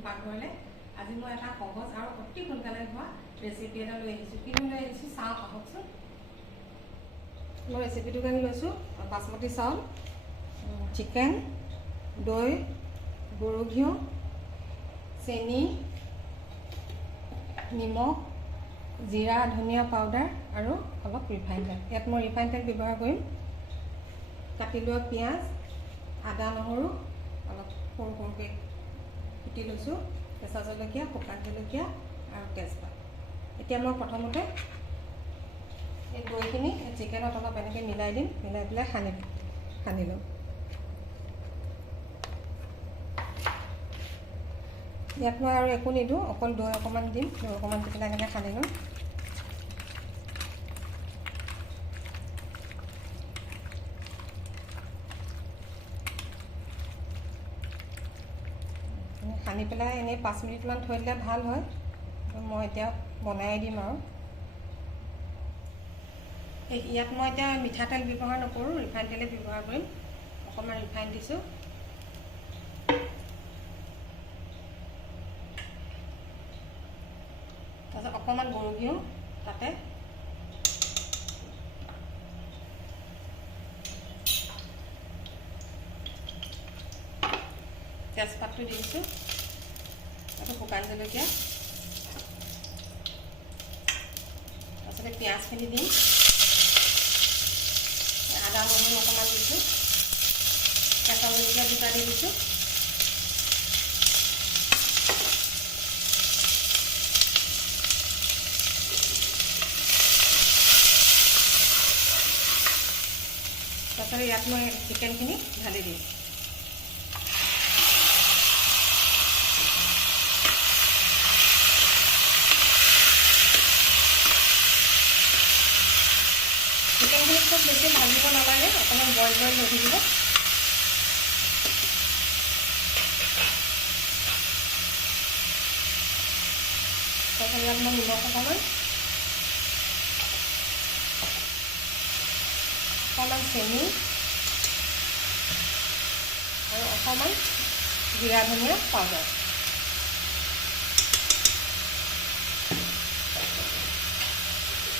মোৰ পাকঘৰলৈ আজি মই এটা সহজ আৰু অতি সোনকালে হোৱা ৰেচিপি এটা লৈ আহিছোঁ কিনো লৈ আহিছোঁ চাওঁ আহকচোন মই ৰেচিপিটোৰ কাৰণে লৈছোঁ বাসমতি চাউল চিকেন দৈ গৰু ঘিউ চেনি নিমখ জিৰা ধনিয়া পাউডাৰ আৰু অলপ ৰিফাইন তেল ইয়াত মই ৰিফাইন তেল ব্যৱহাৰ কৰিম কাটি লোৱা পিঁয়াজ আদা নহৰু অলপ সৰু সৰুকৈ কুটি লৈছোঁ কেঁচা জলকীয়া শুকান জলকীয়া আৰু তেজপাত এতিয়া মই প্ৰথমতে এই দৈখিনি চিকেনত অলপ এনেকৈ মিলাই দিম মিলাই পেলাই সানি লওঁ ইয়াত মই আৰু একো নিদিওঁ অকল দৈ অকণমান দিম দৈ অকণমান দি পেলাই এনেকৈ সানি লওঁ সানি পেলাই এনেই 5 মিনিটমান থৈ দিলে ভাল হয় মই এতিয়া বনাই দিম আৰু ইয়াত মই এতিয়া মিঠাতেল ব্যৱহাৰ নকৰোঁ ৰিফাইন তেলে ব্যৱহাৰ কৰিম অকণমান ৰিফাইন দিছোঁ তাৰপিছত অকণমান গৰু ঘিউ তাতে তেজপাতটো দি দিছোঁ তাৰপিছত শুকান জলকীয়া তাৰপিছতে পিঁয়াজখিনি দিম আদা নহৰু অকণমান দিছোঁ কেঁচা জলকীয়া দুটা দি দিছোঁ তাৰপিছত ইয়াত মই চিকেনখিনি ঢালি দিম চিকেনখিনি খুব বেছি ভাজিব নালাগে অকণমান বইল হৈ থাকিব তাৰপিছত ইয়াত মই নিমখ অকণমান চেনি আৰু অকণমান জিৰা ধনিয়া পাউডাৰ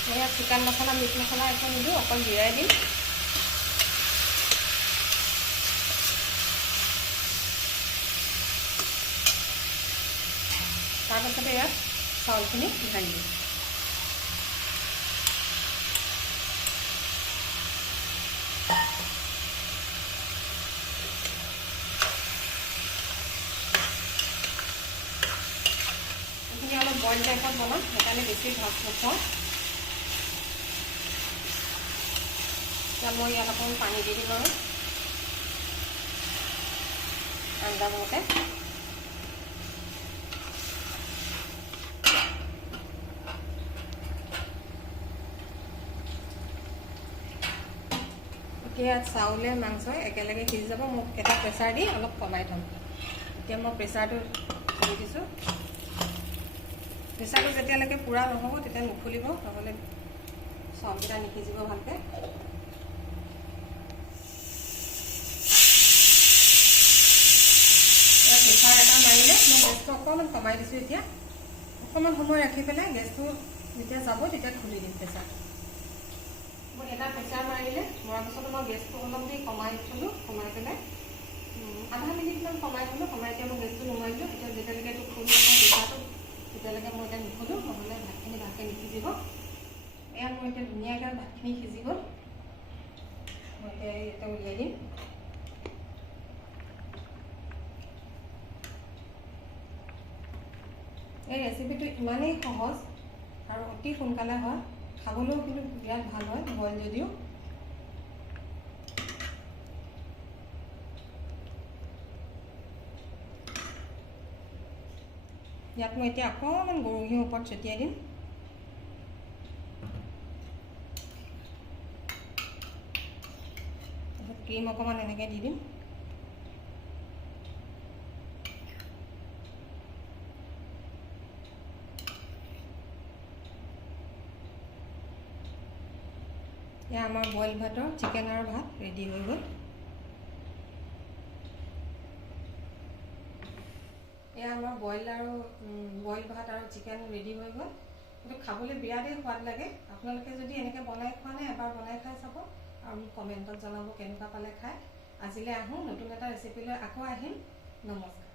মই ইয়াত চিকেন মছলা মিট মছলা একো নিদিওঁ অকল জিৰাই দিম তাৰপাছতে ইয়াত চাউলখিনি ঢালি দিম এইখিনি অলপ বইল টাইপত বনাম সেইকাৰণে বেছি ভাত নথওঁ এতিয়া মই ইয়াত অকণমান পানী দি দিম আৰু আন্দাজমতে এতিয়া চাউলে মাংসই একেলগে সিজি যাব মোক এটা প্ৰেছাৰ দি অলপ কমাই থ'ম এতিয়া মই প্ৰেছাৰটো দি দিছোঁ প্ৰেছাৰটো যেতিয়ালৈকে পূৰা নহ'ব তেতিয়া নুফুলিব নহ'লে চাউলকেইটা নিসিজিব ভালকৈ প্ৰেছাৰ এটা মাৰিলে মই গেছটো অকণমান কমাই দিছোঁ এতিয়া অকণমান সময় ৰাখি পেলাই গেছটো যেতিয়া যাব তেতিয়া খুলি দিম প্ৰেছাৰ মই এটা প্ৰেছাৰ মাৰিলে মৰাৰ পাছত মই গেছটো অলপ দেৰি কমাই থ'লোঁ কমাই পেলাই আধা মিনিটমান কমাই থ'লোঁ কমাই এতিয়া মই গেছটো নমাই দিলোঁ এতিয়া যেতিয়ালৈকে এইটো ফুল নাপাওঁ প্ৰেছাৰটো তেতিয়ালৈকে মই এতিয়া নুখোলোঁ নহ'লে ভাতখিনি ভালকৈ নিসিজিব এয়া মই এতিয়া ধুনীয়াকৈ ভাতখিনি সিজি গ'ল মই এতিয়া উলিয়াই দিম এই ৰেচিপিটো ইমানেই সহজ আৰু অতি সোনকালে হয় খাবলৈও কিন্তু বিৰাট ভাল হয় বইল যদিও ইয়াত মই এতিয়া অকণমান গৰু ঘিউৰ ওপৰত ছটিয়াই দিম তাৰপিছত ক্ৰীম অকণমান এনেকৈ দি দিম या आमार बॉइल भातर चिकेन और भात रेडी हो गल। এয়া আমাৰ বইল ভাত আৰু চিকেন ৰেডি হৈ গ'ল। কিন্তু খাবলৈ বিৰাটেই সোৱাদ লাগে। আপোনালোকে যদি এনেকৈ বনাই খোৱা নাই এবাৰ বনাই খাই চাব আৰু মোক কমেণ্টত জনাব কেনেকুৱা পালে খাই। আজিলৈ আহোঁ, নতুন এটা ৰেচিপি লৈ আকৌ আহিম। নমস্কাৰ।